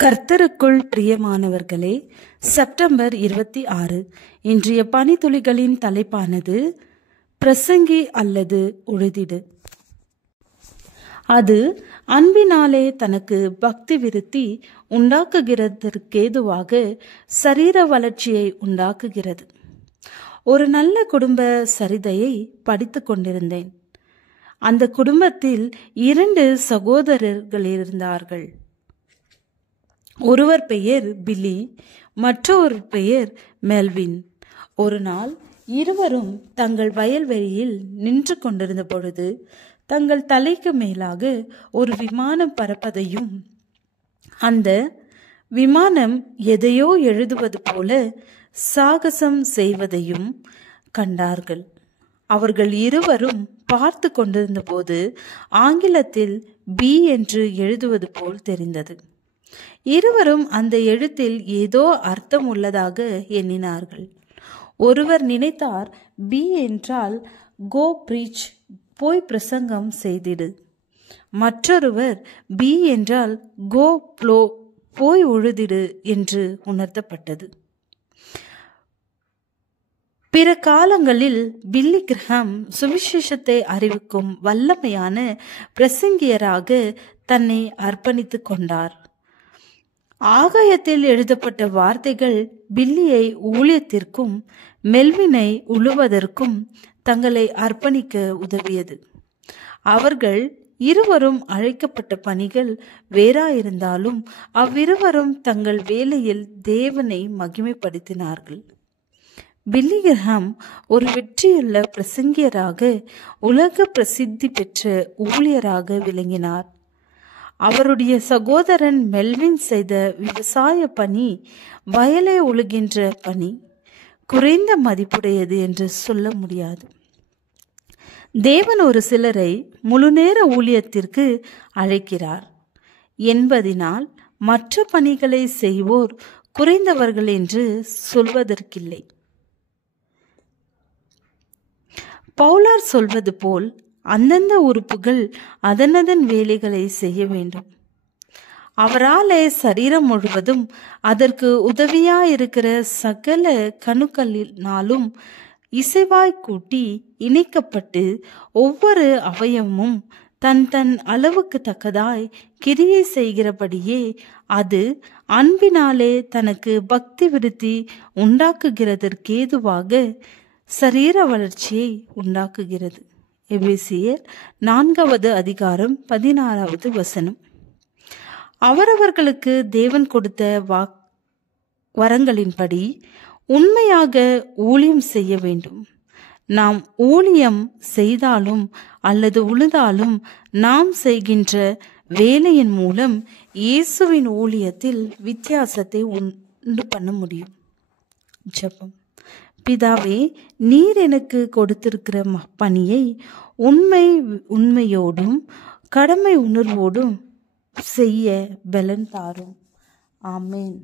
கர்த்தருக்குள் பிரியமானவர்களே, செப்டம்பர் 26 இன்றைய பனித்துளிகளின் தலைப்பானது பிரசங்கி அல்லது உழுதிடு. அது அன்பினாலே தனக்கு பக்தி விருத்தி உண்டாக்குகிறதற்கேதுவாக சரீர வளர்ச்சியை உண்டாக்குகிறது. ஒரு நல்ல குடும்ப சரிதையை படித்து கொண்டிருந்தேன். அந்த குடும்பத்தில் 2 சகோதரர்கள் இருந்தார்கள். ஒருவர் பெயர் பில்லி, மற்றொரு பெயர் மெல்வின். ஒரு நாள் இருவரும் தங்கள் வயல்வெளியில் நின்று கொண்டிருந்த பொழுது தங்கள் தலைக்கு மேலாக ஒரு விமானம் பறப்பதையும் அந்த விமானம் எதையோ எழுதுவது போல சாகசம் செய்வதையும் கண்டார்கள். அவர்கள் இருவரும் பார்த்து கொண்டிருந்த போது ஆங்கிலத்தில் பி என்று எழுதுவது போல் தெரிந்தது. இருவரும் அந்த எழுத்தில் ஏதோ அர்த்தம் உள்ளதாக எண்ணினார்கள். ஒருவர் நினைத்தார், பி என்றால் கோ பிரீச், போய் பிரசங்கம் செய்திடு. மற்றொருவர் பி என்றால் கோ ப்ளோ, போய் உழுதிடு என்று உணர்த்தப்பட்டது. பிற காலங்களில் பில்லி கிரஹாம் சுவிசேஷத்தை அறிவிக்கும் வல்லமையான பிரசங்கியராக தன்னை அர்ப்பணித்துக் கொண்டார். ஆகாயத்தில் எழுதப்பட்ட வார்த்தைகள் பில்லியை ஊழியத்திற்கும் மெல்வினை உழுவதற்கும் தங்களை அர்ப்பணிக்க உதவியது. அவர்கள் இருவரும் அழைக்கப்பட்ட பணிகள் வேறாயிருந்தாலும் அவ்விருவரும் தங்கள் வேலையில் தேவனை மகிமைப்படுத்தினார்கள். பில்லி கிரஹாம் ஒரு வெற்றியுள்ள பிரசங்கியராக உலக பிரசித்தி பெற்ற ஊழியராக விளங்கினார். அவருடைய சகோதரன் மெல்வின் செய்த விவசாய பணி, வயலை உழுகின்ற பணி, குறைந்த மதிப்புடையது என்று சொல்ல முடியாது. தேவன் ஒரு சிலரை முழுநேர ஊழியத்திற்கு அழைக்கிறார் என்பதினால் மற்ற பணிகளை செய்வோர் குறைந்தவர்கள் என்று சொல்வதற்கில்லை. பவுலார் சொல்வது போல் அந்தந்த உறுப்புகள் அதனதன் வேலைகளை செய்ய வேண்டும். அவராலே சரீரம் முழுவதும் அதற்கு உதவியாயிருக்கிற சகல கணுக்களினாலும் இசைவாய் கூட்டி இணைக்கப்பட்டு ஒவ்வொரு அவயவமும் தன் தன் அளவுக்கு தக்கதாய் கிரியை செய்கிறபடியே அது அன்பினாலே தனக்கு பக்தி விருத்தி உண்டாக்குகிறதற்கேதுவாக சரீர வளர்ச்சியை உண்டாக்குகிறது. எபேசியர் 4வது அதிகாரம் 16வது வசனம். அவரவர்களுக்கு தேவன் கொடுத்த வரங்களின்படி உண்மையாக ஊழியம் செய்ய வேண்டும். நாம் ஊழியம் செய்தாலும் அல்லது உழுதாலும் நாம் செய்கின்ற வேலையின் மூலம் இயேசுவின் ஊழியத்தில் வித்தியாசத்தை உண்டு பண்ண முடியும். ஜெபம். பிதாவே, நீர் எனக்கு கொடுத்திருக்கிற பணியை உண்மையோடும் கடமை உணர்வோடும் செய்ய பலன் தாரும். ஆமேன்.